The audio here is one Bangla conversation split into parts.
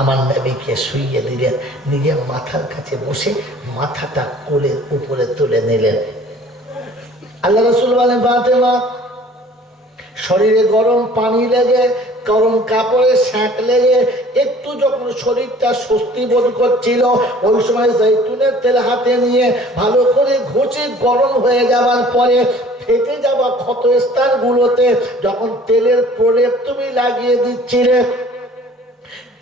আমার নবীকে শুইয়ে দিলেন নিজের মাথার কাছে বসে মাথাটা কোলের উপরে তুলে নিলেন। আল্লাহ রসুল বলেন, ফাতেমা, শরীরে গরম পানি লেগে, গরম কাপড়ে স্যাঁক লেগে, একটু যখন শরীরটা স্বস্তি বোধ করছিল, ওই সময় জৈতুনের তেল হাতে নিয়ে ভালো করে ঘষে গরম হয়ে যাওয়ার পরে ফেটে যাওয়া ক্ষত স্থানগুলোতে যখন তেলের প্রলেপ তুমি লাগিয়ে দিচ্ছিলে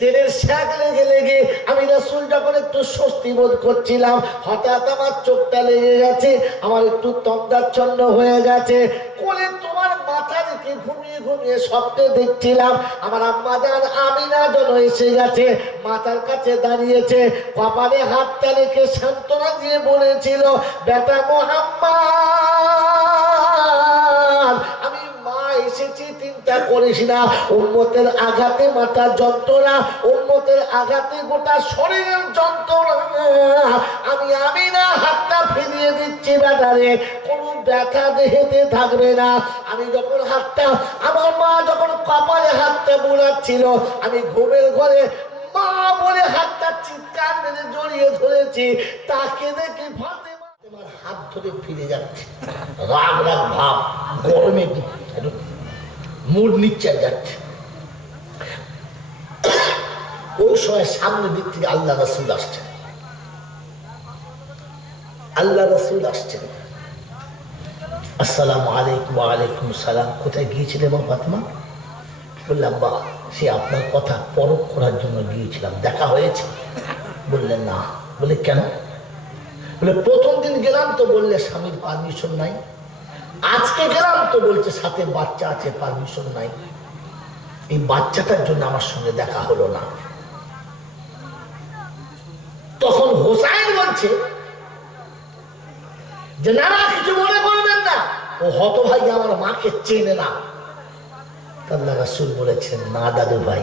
তেলের শ্যাক লেগে লেগে আমি রাসুল যখন একটু স্বস্তি বোধ করছিলাম, হঠাৎ আমার চোখটা লেগে গেছে, আমার একটু তন্দাচ্ছন্ন হয়ে গেছে। কোলে তোমার মাথা রেখে ঘুমিয়ে ঘুমিয়ে স্বপ্নে দেখছিলাম, আমার আম্মা জান আমিনা যেন এসে গেছে, মাথার কাছে দাঁড়িয়েছে, কপালে হাতটা রেখে সান্ত্বনা দিয়ে বলেছিল, বেটা মোহাম্মদ আমি মা এসেছি চিন্তা করিস না। উন্মতের আঘাতে মাথার যন্ত্রণা উন্মতের আঘাতে গোটা শরীরের যন্ত্রণা। আমি আমি না হাতটা ফিরিয়ে দিচ্ছি বেটারে কোনো ব্যথা দেহেতে থাকবে না। আমি যখন হাতটা, আমার মা যখন কপালে হাতটা বুড়াচ্ছিল আমি ঘুমের ঘরে মা বলে হাতটা চিৎকার মেরে জড়িয়ে ধরেছি। তাকে দেখি ফাতে তোমার হাত ধরে ফিরে যাচ্ছে। রাগ রাগ ভাব, গরমে মুড নিচ্ছে যাচ্ছে। ওই সময় সামনের দিক থেকে আল্লাহ রসুল আসছেন। আল্লাহ রসুল আসছেন। আসসালাম আলাইকুম আলাইকুম সালাম। কোথায় গিয়েছিলেন এবং ফাতমা? বললাম বা সে আপনার কথা পরখ করার জন্য গিয়েছিলাম। দেখা হয়েছে? বললেন, না। বলে, কেন? বলে, প্রথম দিন গেলাম তো বললে, স্বামীর পারমিশন নাই। আজকে গেলাম তো বলছে, সাথে বাচ্চা আছে পারমিশন নাই। এই বাচ্চাটার জন্য আমার সঙ্গে দেখা হলো না। তখন হোসাইন বলছে যে, না না, কিছু মনে করবেন না। ও হতভাই আমার মাকে চেনে না। আল্লাহ রাসুল বলেছেন, না, দাদু ভাই,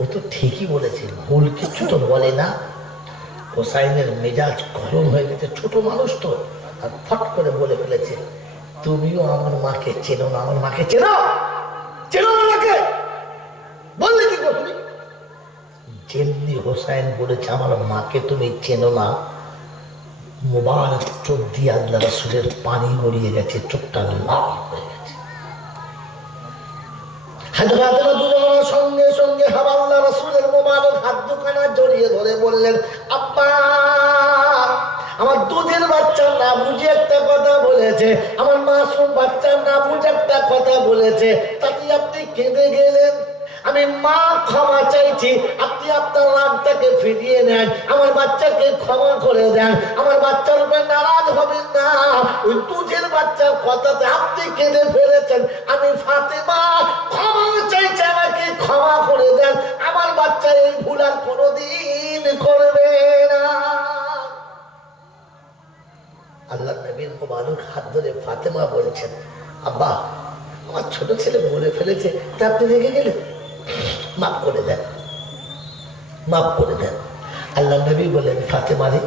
ও তো ঠিকই বলেছে, ভুল কিছু তো বলে না। হোসাইনের মেজাজ গরম হয়ে গেছে, ছোট মানুষ তো। আর ফট করে বলে ফেলেছে তুমিও আমার মাকে চেনো না, আমার মাকে চেনো? চেনো মাকে বললে কি তুমি? যেমনি হোসাইন বলেছে, আমার মাকে তুমি চেনো না চোখ দিয়ে আল্লাহ রসুলের পানি গড়িয়ে গেছে, চোখটা লাল হয়ে গেছে। দুজনের সঙ্গে সঙ্গে হাবাল্লা রসুলের মোবারক হাত দুখানা জড়িয়ে ধরে বললেন, আব্বা! আমার দুধের বাচ্চা না বুঝে একটা কথা বলেছে। আমার মাসুম বাচ্চা না বুঝে একটা কথা বলেছে। তাতে আপনি কেঁদে গেলেন? আমি মা ক্ষমা চাইছি, আপনি আপনার রাগটাকে ফিরিয়ে নেন, আমার বাচ্চাকে ক্ষমা করে দেন। আমার বাচ্চার উপরে নারাজ হবেন না। ওই দুধের বাচ্চার কথাতে আপনি কেঁদে ফেলেছেন। আমি ফাতেমা, ক্ষমা চাইছি, আমাকে ক্ষমা করে দেন। আমার বাচ্চা এই ভুল আর কোনোদিন করবে হাত ধরে ফাতেমা বলছেন, আব্বা, আমার ছোট ছেলে বলে ফেলেছে, তা আপনি গেলেন মাফ করে দেন, মাফ করে দেন। আল্লাহ নবী বলেন, ফাতেমা রে,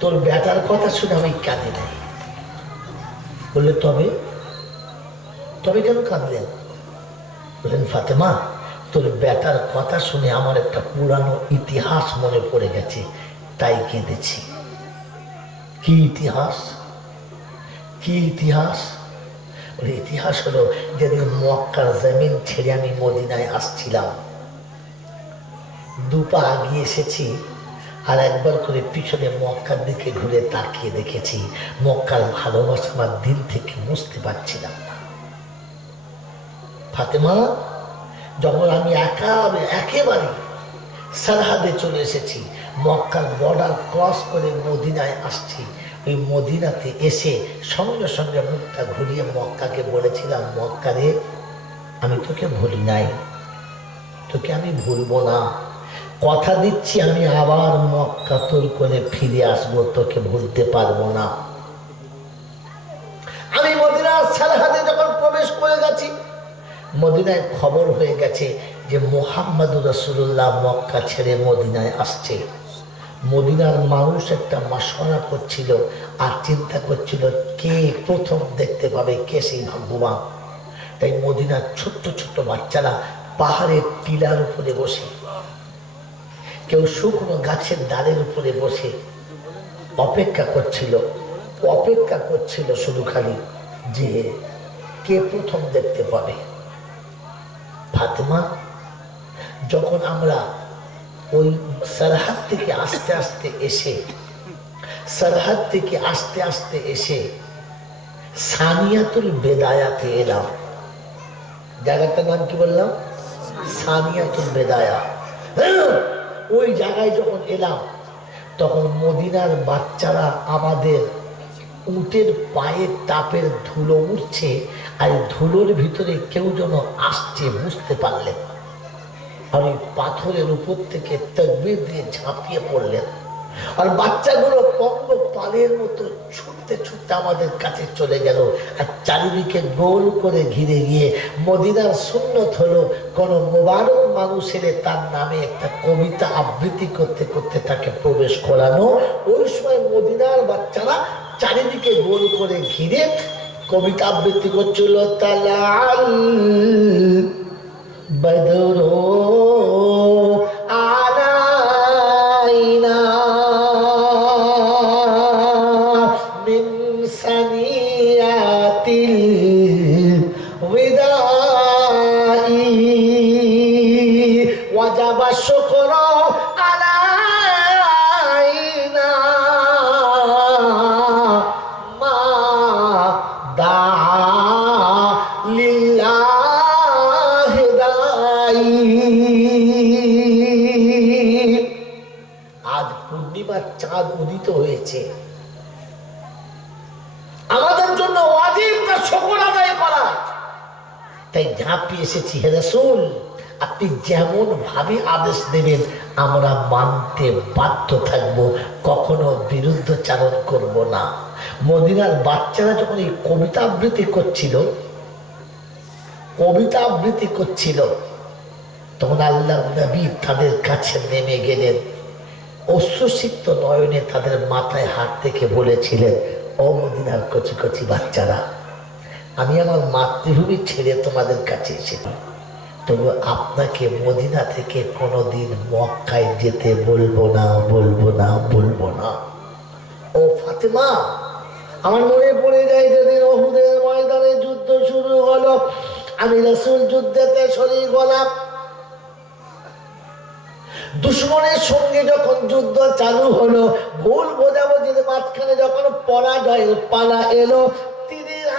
তোর বেটার কথা শুনে আমি কাঁদি নাই। বললে, তবে তবে কেন কাঁদলেন? বললেন ফাতেমা, তোর বেটার কথা শুনে আমার একটা পুরানো ইতিহাস মনে পড়ে গেছে, তাই কেঁদেছি। কি ইতিহাস? কি ইতিহাস? ওর ইতিহাস হলো যেদিন মক্কার জমিন ছেড়ে আমি মদিনায় আসছিলাম। দুপা আগিয়ে এসেছি আর একবার করে পিছনে মক্কার দিকে ঘুরে তাকিয়ে দেখেছি, মক্কার ভালোবাসা আমার দিল থেকে মুছতে পারছিলাম না। ফাতেমা, যখন আমি একা, একেবারে সারহাদে চলে এসেছি, মক্কার বর্ডার ক্রস করে মদিনায় আসছি ওই মদিনাতে এসে সঙ্গে সঙ্গে মুখটা ঘুরিয়ে মক্কাকে বলেছিলাম মক্কারে আমি তোকে ভুলি নাই। তোকে আমি ভুলবো না। কথা দিচ্ছি আমি আবার মক্কা তোর করে ফিরে আসব, তোকে ভুলতে পারব না। আমি মদিনার সারহাদে যখন প্রবেশ করে গেছি, মদিনায় খবর হয়ে গেছে যে মোহাম্মদ রসুল্লাহ মক্কা ছেড়ে মদিনায় আসছে। মদিনার মানুষ একটা মশলা করছিল আর চিন্তা করছিল, কে প্রথম দেখতে পাবে কে সেই ভাগ্যবান? তাই মদিনার ছোট্ট ছোট্ট বাচ্চারা পাহাড়ের টিলার উপরে বসে, কেউ শুকনো গাছের ডালের উপরে বসে অপেক্ষা করছিল। অপেক্ষা করছিল শুধু খালি যে কে প্রথম দেখতে পাবে। ফাতেমা, যখন আমরা ওই সরহাদ থেকে আস্তে আস্তে এসে, সরহাদ থেকে আস্তে আস্তে এসে সানিয়াতুল বেদায়াতে এলাম। জায়গাটার নাম কি বললাম? সানিয়াতুল বেদায়া। ওই জায়গায় যখন এলাম, তখন মদিনার বাচ্চারা আমাদের উটের পায়ের তাপের ধুলো উঠছে আর ধুলোর ভিতরে কেউ যেন আসছে বুঝতে পারলেন আর ওই পাথরের উপর থেকে তকবির দিয়ে ঝাঁপিয়ে পড়লেন। আর বাচ্চাগুলো পঙ্গ পালের মতো ছুটতে ছুটতে আমাদের কাছে চলে গেল। আর চারিদিকে গোল করে ঘিরে গিয়ে মদিনার সুন্নত হলো কোনো মোবারক মানুষের তার নামে একটা কবিতা আবৃত্তি করতে করতে তাকে প্রবেশ করানো। ওই সময় মদিনার বাচ্চারা চারিদিকে গোল করে ঘিরে কবিতা আবৃত্তি করছিল, তালাল बदरो এসেছি হে রাসূল। আপনি যেমন ভাবে আদেশ দেবেন, আমরা মানতে বাধ্য থাকব, কখনো বিরুদ্ধচারণ করব না। মদিনার বাচ্চারা যখন এই কবিতা আবৃত্তি করছিল, কবিতা আবৃত্তি করছিল, তখন আল্লাহ নবী তাদের কাছে নেমে গেলেন। অশ্রুসিক্ত নয়নে তাদের মাথায় হাত থেকে বলেছিলেন অমদিনার কচি কচি বাচ্চারা আমি আমার মাতৃভূমি ছেড়ে তোমাদের কাছে এসেছি। তবু আপনাকে মদিনা থেকে কোনো কোনোদিন মক্কায় যেতে বলব না বলব না বলব না। ও ফাতেমা, আমার মনে পড়ে যায় যেদিন অহুদের ময়দানে যুদ্ধ শুরু হলো, আমি রসুল যুদ্ধেতে শরীর গলাম দুশ্মনের সঙ্গে যখন যুদ্ধ চালু হলো, ভুল বোঝাবুঝির মাঝখানে যখন পরাজয়ের পালা এলো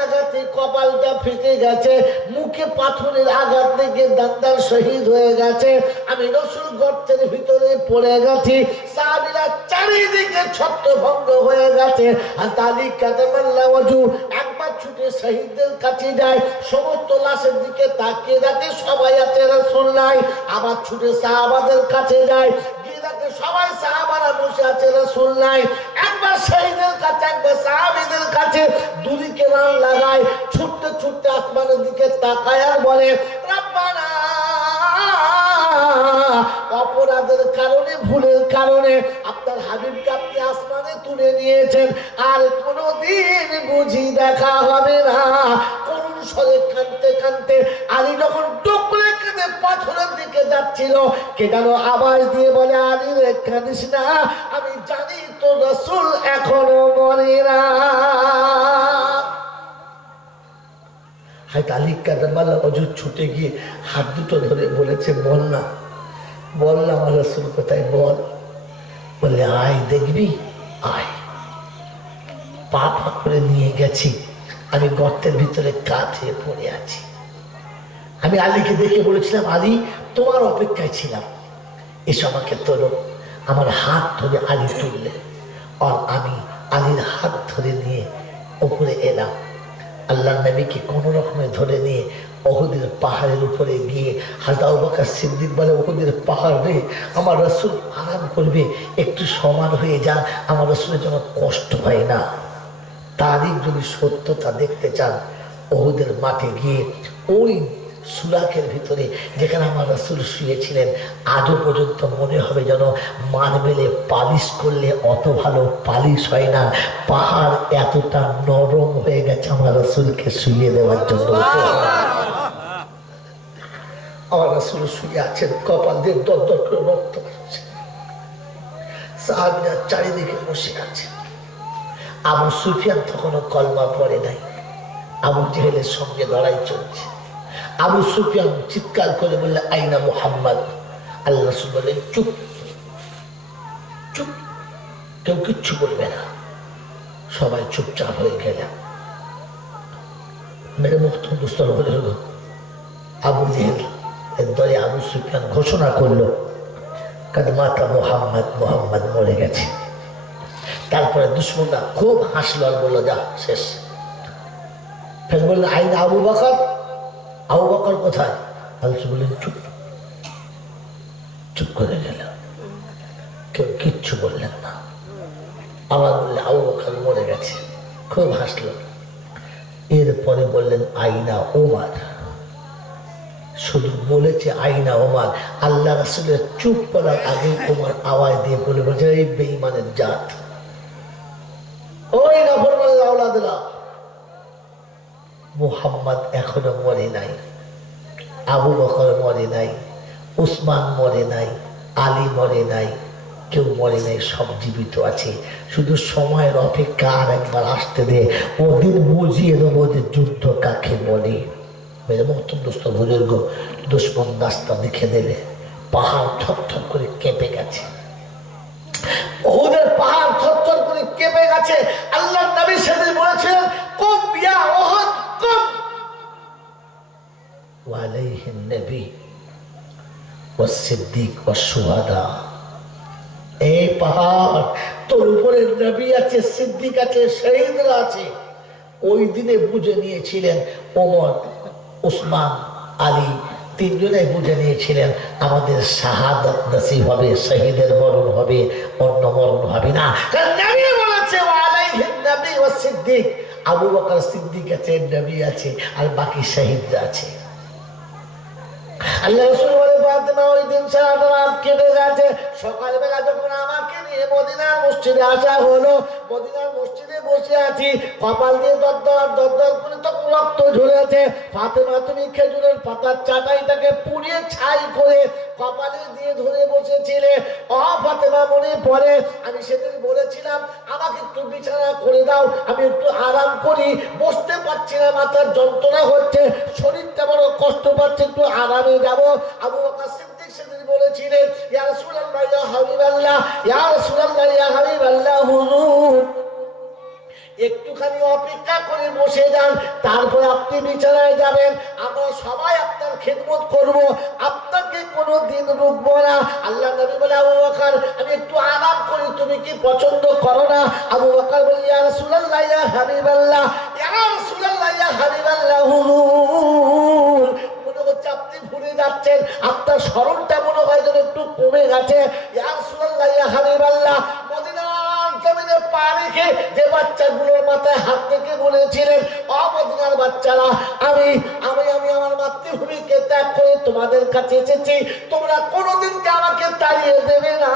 আঘাতে কপালটা ফেটে গেছে, মুখে পাথরের আঘাত লেগে দান্দার শহীদ হয়ে গেছে। আমি রসুল গর্তের ভিতরে পড়ে গেছি, সাহাবিরা চারিদিকে ছত্রভঙ্গ হয়ে গেছে। আর তালিক কাদেমাল্লা অজু একবার ছুটে শহীদদের কাছে যায়, সমস্ত লাশের দিকে তাকিয়ে দেখে সবাই আছে রসুল নাই আবার ছুটে সাহাবাদের কাছে যায় সবাই সাহাবারা বসে আছে নাই। একবার শহীদের কাছে, একবার কাছে দুদিকে রান লাগায়, ছুটতে ছুটতে আসমানের দিকে তাকায় আর বলে অপরাধের কারণে, ভুলের কারণে আপনার হাবিবকে আপনি আসমানে তুলে নিয়েছেন। আর কোনোদিন বুঝি দেখা হবে না। করুণ যাচ্ছিল কে যেন আওয়াজ দিয়ে বলে আলী কাঁদিস না, আমি জানি তো রসুল এখনও মরে না। ছুটে গিয়ে হাত দুটো ধরে বলেছে, বল না বল না আমার রসুল কোথায়, বল। বললে, আয়, দেখবি, আয়। পা পা করে নিয়ে গেছি। আমি গর্তের ভিতরে কাঁধে পড়ে আছি। আমি আলীকে দেখে বলেছিলাম, আলী, তোমার অপেক্ষায় ছিলাম। এসো আমাকে তোলো। আমার হাত ধরে আলী তুললে। আর আমি আলীর হাত ধরে নিয়ে ওপরে এলাম। আল্লাহ নবীকে কোনো রকমে ধরে নিয়ে অহুদের পাহাড়ের উপরে গিয়ে হাজা বাকার সিদ্দিক বলে অহুদের পাহাড় রে, আমার রসুল আরাম করবে, একটু সমান হয়ে যা আমার রসুলের জন্য কষ্ট হয় না। তারই যদি সত্যতা দেখতে চান অহুদের মাঠে গিয়ে ওই সুরাকের ভিতরে যেখানে আমার রসুল শুয়েছিলেন, আজও পর্যন্ত মনে হবে যেন মার্বেলে পালিশ করলে অত ভালো পালিশ হয় না। পাহাড় এতটা নরম হয়ে গেছে আমার রসুলকে শুয়ে দেওয়ার জন্য। আমার রসুল শুয়ে আছেন, কপাল দিয়ে দর দর করে রক্ত চারিদিকে বসে আছে আবু সুফিয়ান তখনও কলমা পড়ে নাই। আবু জেহেলের সঙ্গে লড়াই চলছে। আবু সুফিয়ান চিৎকার করে বললে, আইনা মোহাম্মদ? আল্লাহ বললেন চুপ চুপ। কেউ কিচ্ছু বলবে না। সবাই চুপচাপ হয়ে গেলাম মেরে মুখ দুস্তর হলে হলো। আবু জেহেল এর দলে আবু সুফিয়ান ঘোষণা করল, কাদ মাতা মোহাম্মদ মোহাম্মদ মরে গেছে। তারপরে দুশ্মনরা খুব হাসলো আর বলল, যা, শেষ। ফের বললেন আইন আবু বকর? আবু কোথায়? আলোচনা বললেন চুপ চুপ করে গেল। কেউ কিচ্ছু বললেন না। আবার বললে, আবু বকর মরে গেছে। খুব হাসলো। এরপরে বললেন, আইনা ওমার। শুধু বলেছে, আইনা ওমার। আল্লাহ রাসুলের চুপ করার আগে ওমার আওয়াজ দিয়ে বলে বলছে, এই বেইমানের জাত। ওই নাফরমানের আওলাদেরা। মুহাম্মদ এখনও মরে নাই, আবু বকর মরে নাই, উসমান মরে নাই, আলী মরে নাই, কেউ মরে নাই, সব জীবিত আছে। শুধু সময়ের অপেক্ষা আর একবার আসতে দে ওদের বুঝিয়ে দেবো যে যুদ্ধ কাকে বলে। মেরে দোস্ত বুজুর্গ, দুশ্মন রাস্তা দেখে দিলে পাহাড় থরথর করে কেঁপে গেছে। ওদের পাহাড় থরথর করে কেঁপে গেছে। আল্লাহ নবী সেদিন বলেছিলেন, কুম ইয়া ওহদ? উসমান, আলী, তিনজনে বুঝে নিয়েছিলেন আমাদের শাহাদত নসিব হবে, শহীদের মরণ হবে, অন্য মরণ হবে না। আবু বকর সিদ্দিক আছে নবী আছে আর বাকি শাহিদরা আছে। আল্লাহ রসুল বলে ফাতেমা ওই দিন সারাটা রাত কেটে গেছে। সকালবেলা যখন আমাকে নিয়ে মদিনার মসজিদে আসা হলো, মদিনার মসজিদে বসে আছি। কপাল দিয়ে দরদর দরদর করে তখন রক্ত ঝরেছে। ফাতেমা, তুমি খেজুরের পাতার চাটাইটাকে পুড়িয়ে ছাই করে কপালে দিয়ে ধরে বসেছিলে। অ, ফাতেমা, মনে পড়ে, আমি সেদিন বলেছিলাম, আমাকে একটু বিছানা করে দাও, আমি একটু আরাম করি। বসতে পারছি না, মাথার যন্ত্রণা হচ্ছে, শরীরটা বড় কষ্ট পাচ্ছে, একটু আরামে যাব। আবু একটুখানি অপেক্ষা করে বসে যান, তারপর আপনি বিছানায় যাবেন। আমরা সবাই আপনার খেদমত করব। আপনাকে কোনো দিন রুখবো না। আল্লাহ নবী বলে, আবু বকর, আমি একটু আরাম করি, তুমি কি পছন্দ করো না? আবু বকর বলে, ইয়া রাসূলুল্লাহ, ইয়া হাবিবাল্লাহ, ইয়া রাসূলুল্লাহ হাবিবাল্লাহ, হুজুর। হচ্ছে আপনি ভুলে যাচ্ছেন। আপনার স্মরণটা মনে হয় যেন একটু কমে গেছে। যে বাচ্চাগুলোর মাথায় হাত থেকে বলেছিলেন অমদিনার বাচ্চারা, আমি আমি আমি আমার মাতৃভূমিকে ত্যাগ করে তোমাদের কাছে এসেছি। তোমরা কোনোদিনকে আমাকে তাড়িয়ে দেবে না।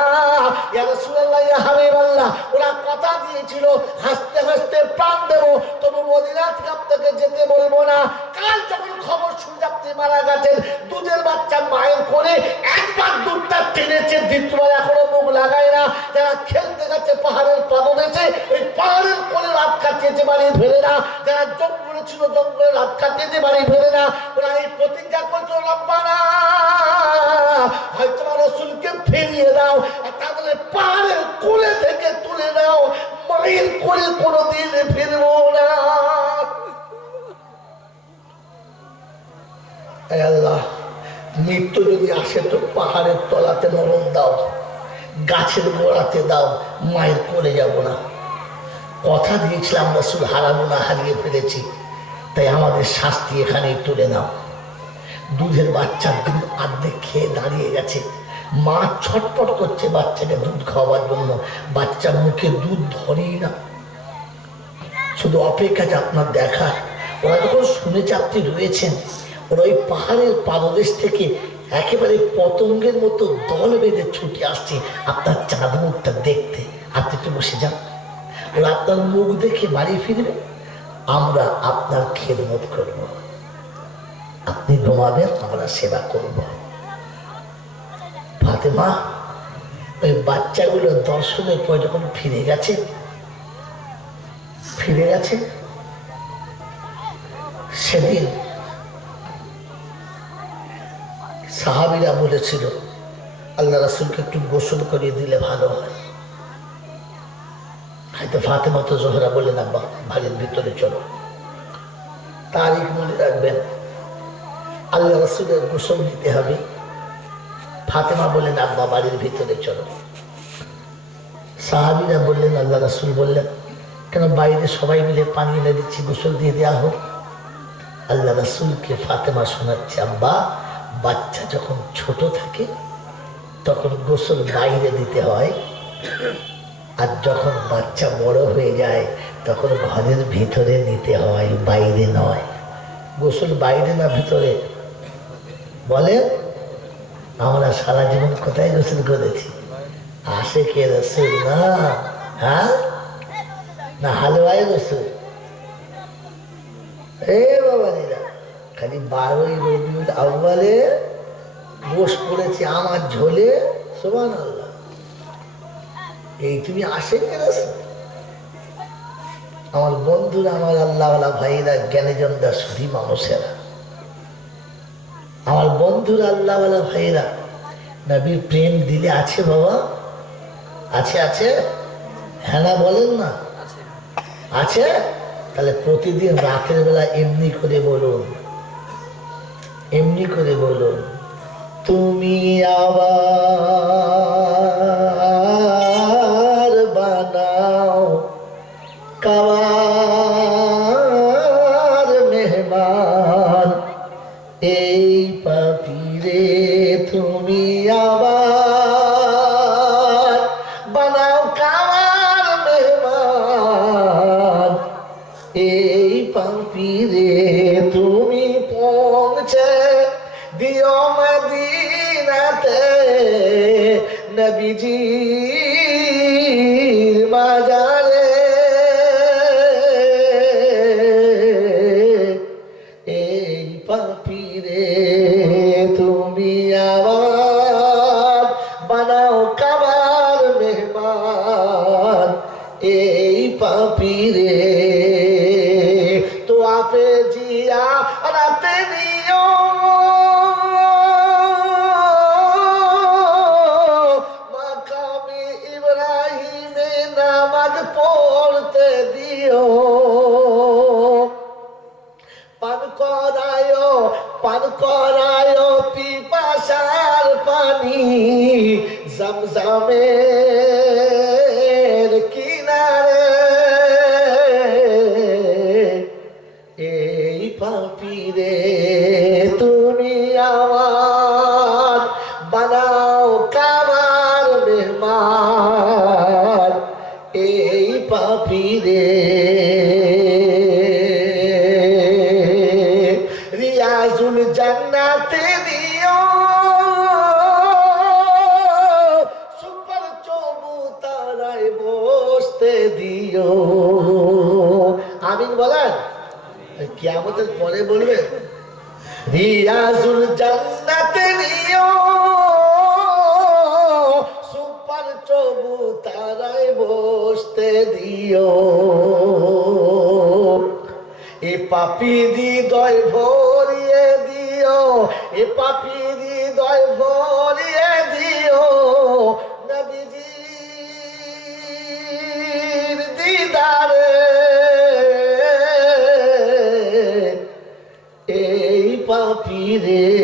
ওরা কথা দিয়েছিল, হাসতে হাসতে প্রাণ দেবো। তবু মদিনা থেকে আপনাকে যেতে বলব না। কাল যখন খবর শুনে আপনি মারা গেছেন, দুধের বাচ্চা মায়ের করে একবার দুধটা টেনেছে, দ্বিতীয়বার এখনও মুখ লাগায় না। যারা খেলতে গেছে, পাহাড়ের পাদনেছে ওই পাহাড়ের কোলে রাত কাটিয়েছে, বাড়ি ফেরে না। যারা জঙ্গলে ছিল, জঙ্গলে রাত কাটিয়েছে, বাড়ি না প্রতিজ্ঞা করছ হয়তো রসুলকে ফিরিয়ে দাও তাহলে পাহাড়ের কোলে থেকে তুলে কোনোদিন না। আল্লাহ, মৃত্যু যদি আসে তো পাহাড়ের তলাতে মরণ দাও, গাছের গোড়াতে দাও, মায়ের করে যাব না। কথা দিয়েছিলাম, রসুল হারাবো না হারিয়ে ফেলেছি। তাই আমাদের শাস্তি এখানেই তুলে নাও। দুধের বাচ্চার দুধ আর্ধেক খেয়ে দাঁড়িয়ে গেছে। মা ছটপট করছে বাচ্চাকে দুধ খাওয়াবার জন্য। বাচ্চার মুখে দুধ ধরেই না। শুধু অপেক্ষা যে আপনার দেখার ওরা যখন শুনেছে আপনি রয়েছেন, ওরা ওই পাহাড়ের পাদদেশ থেকে একেবারে পতঙ্গের মতো দল বেঁধে ছুটে আসছে আপনার চাঁদ মুখটা দেখতে। আপনি একটু বসে যান। ওরা আপনার মুখ দেখে বাড়ি ফিরবে। আমরা আপনার খেদমত করব। আপনি ঘুমাবেন, আমরা সেবা করব। ফাতেমা, ওই বাচ্চাগুলো দর্শনের পর ফিরে গেছে? ফিরে গেছে? সেদিন সাহাবিরা বলেছিল, আল্লাহ রাসুলকে একটু গোসল করিয়ে দিলে ভালো হয়। হয়তো ফাতেমা তো জোহরা বলে না বাড়ির ভিতরে চলো। তারিখ মনে রাখবেন, আল্লাহ রাসুলের গোসল দিতে হবে। ফাতেমা বললেন, আব্বা, বাড়ির ভিতরে চলো। সাহাবিরা বললেন, আল্লাহ রাসুল বললেন, কেন বাইরে সবাই মিলে পানি এনে দিচ্ছি, গোসল দিয়ে দেওয়া হোক? আল্লাহ রাসুলকে ফাতেমা শোনাচ্ছে, আব্বা, বাচ্চা যখন ছোট থাকে, তখন গোসল বাইরে দিতে হয়। আর যখন বাচ্চা বড় হয়ে যায়, তখন ঘরের ভিতরে নিতে হয়, বাইরে নয়। গোসল বাইরে না ভিতরে? বলে, আমরা সারা জীবন কোথায় গোসল করেছি? আসে কে রসুল না? হ্যাঁ? না হালুয়াই রসুল এ বাবা দিদা খালি বারোই রবিউল আউ্বালে বস পড়েছে আমার ঝোলে সোমান আল্লাহ এই তুমি আসে আমার বন্ধুরা, আমার আল্লাহওয়ালা ভাইরা জ্ঞানীজন দাস শুধু মানুষেরা। আমার বন্ধুরা, আল্লাহওয়ালা ভাইরা নবীর প্রেম দিলে আছে বাবা? আছে আছে? হ্যাঁ না বলেন না। আছে? তাহলে প্রতিদিন রাতের বেলা এমনি করে বলুন। এমনি করে বলুন, তুমি আবার পাপি হৃদয় ভরিয়ে দিও এ পাপি হৃদয় ভরিয়ে দিও। নবীজির দিদারে এই পাপিরে তুমি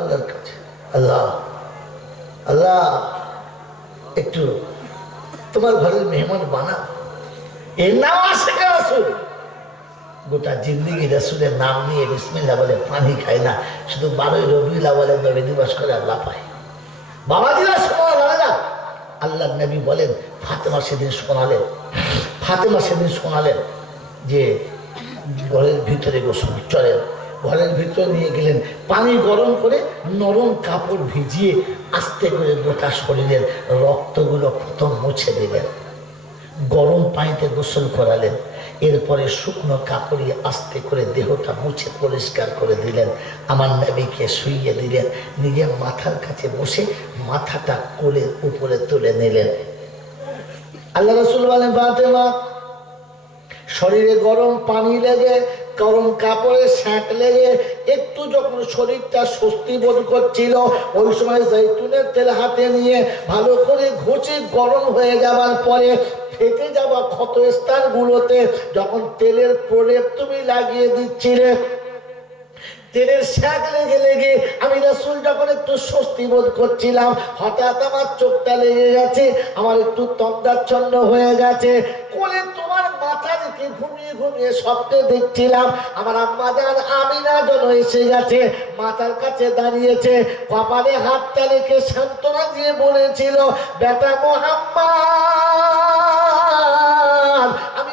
আল্লাহর কাছে আল্লাহ আল্লাহ, একটু তোমার ঘরের মেহমান বানাও। এর নাম আসে আসুন। গোটা জিন্দিগি রসুলের নাম নিয়ে বিসমিল্লা বলে পানি খায় না। শুধু বারোই রবিউল্লা বলে নবী দিবস করে আল্লাহ পায়। জানে না আল্লাহ নবী বলেন, ফাতেমা সেদিন শোনালেন, ফাতেমা সেদিন শোনালেন যে ঘরের ভিতরে গোসল চলেন ঘরের ভিতরে নিয়ে গেলেন। পানি গরম করে নরম কাপড় ভিজিয়ে আস্তে করে গোটা শরীরের রক্তগুলো প্রথম মুছে দিলেন। গরম পানিতে গোসল করালেন। এরপরে শুকনো কাপড়ি আস্তে করে দেহটা মুছে পরিষ্কার করে দিলেন। আমার নবীকে শুইয়ে দিলেন। নিজের মাথার কাছে বসে মাথাটা কোলের উপরে তুলে নিলেন। আল্লাহ রসুল বলেন, ফাতেমা, শরীরে গরম পানি লেগে গরম কাপড়ে স্যাঁক লেগে একটু যখন শরীরটা স্বস্তি বোধ করছিল, ওই সময় জৈতুনের তেল হাতে নিয়ে ভালো করে ঘষে গরম হয়ে যাওয়ার পরে ফেটে যাওয়া ক্ষত স্থানগুলোতে যখন তেলের প্রলেপ তুমি লাগিয়ে দিচ্ছিলে তেলের শ্যাক লেগে লেগে আমি রাসুল যখন একটু স্বস্তি বোধ করছিলাম, হঠাৎ আমার চোখটা লেগে গেছে, আমার একটু তন্দাচ্ছন্ন হয়ে গেছে। কোলে তোমার মাথা রেখে ঘুমিয়ে ঘুমিয়ে দেখছিলাম, আমার আমিনা এসে গেছে, মাথার কাছে দাঁড়িয়েছে, কপালে হাতটা রেখে সান্ত্বনা দিয়ে বলেছিল, বেটা মোহাম্মদ, আমি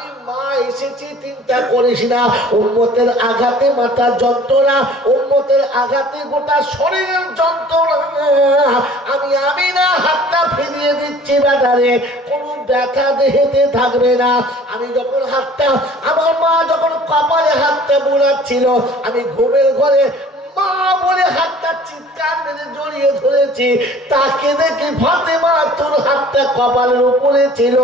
এসেছি, চিন্তা করিস না। উম্মতের আঘাতে মাথার যন্ত্রণা, উম্মতের আঘাতে গোটা শরীরের যন্ত্রণা। আমি আমি না হাতটা ফিরিয়ে দিচ্ছি ব্যাটারে, কোনো ব্যথা দেহেতে থাকবে না। আমি যখন হাতটা, আমার মা যখন কপালে হাতটা বুড়াচ্ছিল আমি ঘুমের ঘরে মা বলে হাতটা চিৎকার মেরে জড়িয়ে ধরেছি। তাকে দেখে ফাতেমা তোর হাতটা কপালের উপরে ছিল।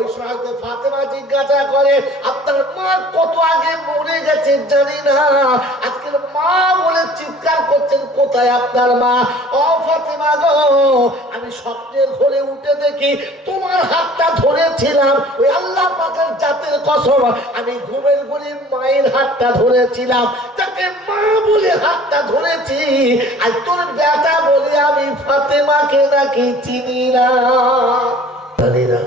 ওই সময় ফাতেমা জিজ্ঞাসা করে, আপনার মা কত আগে মরে গেছে জানি না। আজকের মা বলে চিৎকার করছেন, কোথায় আপনার মা? ও ফাতেমা গো, আমি স্বপ্নের ঘরে উঠে দেখি তোমার হাতটা ধরেছিলাম। ওই আল্লাহ পাকের জাতের কসম, আমি ঘুমের ঘরে মায়ের হাতটা ধরেছিলাম। তাকে মা বলে হাতটা ধরেছি আর তোর বেটা বলে আমি ফাতেমাকে নাকি চিনি না। তালেরা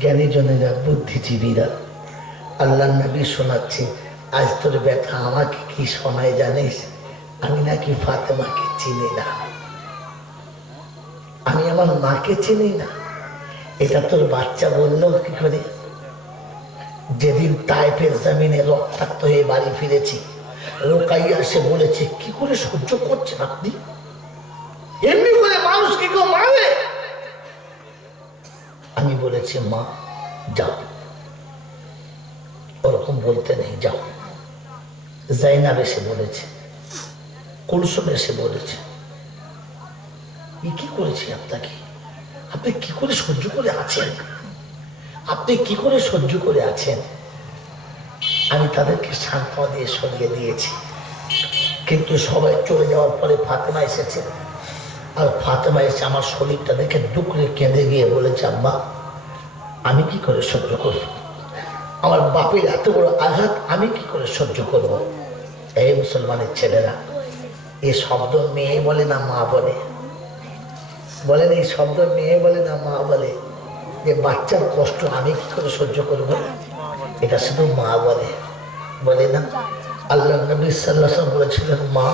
জ্ঞানীজনেরা বুদ্ধিজীবীরা। আল্লাহ নবী শোনাচ্ছে, আজ তোর বেটা আমাকে কি শোনায় জানিস? আমি নাকি ফাতেমাকে চিনি না। আমি আমার মাকে চিনি না। এটা তোর বাচ্চা বলল কি করে? যেদিন তাইফের জামিনে রক্তাক্ত হয়ে বাড়ি ফিরেছি লোকাইয়া সে বলেছে, কি করে সহ্য করছেন আপনি? এমনি করে মানুষ কি কেউ মারে আমি বলেছি, মা, যাও। ওরকম বলতে নেই, যাও। জাইনাব এসে বলেছে, কুলসুম এসে বলেছে কি করেছি আপনাকে? আপনি কি করে সহ্য করে আছেন? আপনি কি করে সহ্য করে আছেন? আমি তাদেরকে সান্ত্বনা দিয়ে সরিয়ে দিয়েছি। কিন্তু সবাই চলে যাওয়ার পরে ফাতেমা এসেছে। আর ফাতেমা এসে আমার শরীরটা দেখে ডুকরে কেঁদে গিয়ে বলেছে, আম্মা, আমি কি করে সহ্য করব? আমার বাপের এত বড় আঘাত, আমি কি করে সহ্য করব? এই মুসলমানের ছেলেরা, এই শব্দ মেয়ে বলে না মা বলে। বলেন, এই শব্দ মেয়ে বলে না মা বলে যে বাচ্চার কষ্ট আমি কি করে সহ্য করব? এটা শুধু মা বলে। বলে না আল্লাহ নবী সাল্লাহ বলেছিলেন, মা,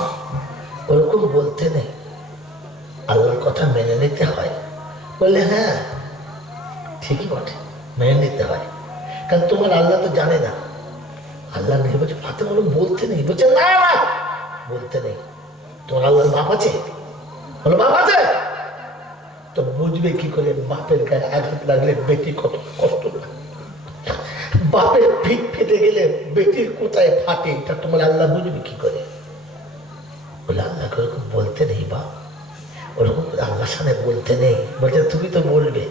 ওরকম বলতে নেই। আল্লাহর কথা মেনে নিতে হয়। বললে হ্যাঁ ঠিকই বটে, মেনে নিতে হয়। কারণ তোমার আল্লাহ তো জানে না। আল্লাহ নেই বলছে ফাতে বলো বলতে নেই। বলছে, না না বলতে নেই। তোমার আল্লাহর বাপ আছে? বলো বাপ আছে? তো বুঝবে কি করে বাপের গায়ে আঘাত লাগলে বেটি কত কষ্ট পায়। বাপের পিঠ ফেটে গেলে বেটির কোথায় ফাটে তা তোমার আল্লাহ বুঝবে কি করে? বলে, আল্লাহকে ওরকম বলতে নেই বা ওরকম আল্লাহর সামনে বলতে নেই। বলছে, তুমি তো বলবে।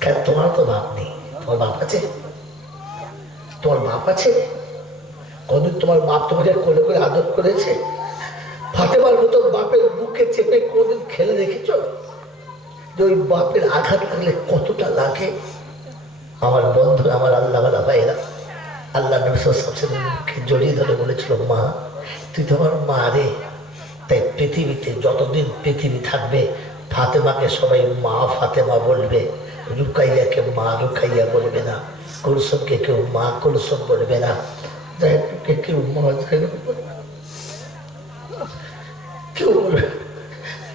কেন? তোমার তো বাপ নেই। তোমার বাপ আছে? তোমার বাপ আছে? কদিন তোমার বাপ তোমাকে করে করে আদর করেছে? ফাতেমার মতো বাপের বুকে চেপে কোনদিন খেলে রেখেছ যে ওই বাপের আঘাত লাগলে কতটা লাগে? আমার বন্ধু, আমার আল্লাহওয়ালা ভাইরা আল্লাহ নবী সবসময় মুখে জড়িয়ে ধরে বলেছিল, মা, তুই তোমার মা রে। তাই পৃথিবীতে যতদিন পৃথিবী থাকবে, ফাতেমাকে সবাই মা ফাতেমা বলবে। রুকাইয়াকে মা রুকাইয়া বলবে না। কুলসুমকে কেউ মা কুলসুম বলবে না। জাহিদকে কেউ মা জাহিদ কেউ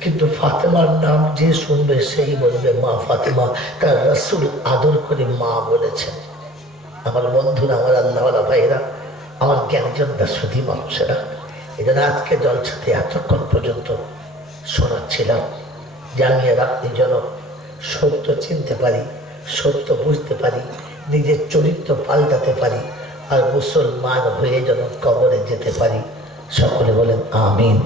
কিন্তু ফাতেমার নাম যে শুনবে, সেই বলবে মা ফাতেমা। তার রসুল আদর করে মা বলেছেন। আমার বন্ধুরা, আমার আল্লাহওয়ালা ভাইরা আমার জ্ঞানজনরা শুধু মানুষেরা রাতকে জল ছাতে এতক্ষণ পর্যন্ত শোনাচ্ছিলাম যে আমি আর আপনি যেন সত্য চিনতে পারি, সত্য বুঝতে পারি, নিজের চরিত্র পাল্টাতে পারি, আর মুসলমান হয়ে যেন কবরে যেতে পারি। সকলে বলেন, আমিন।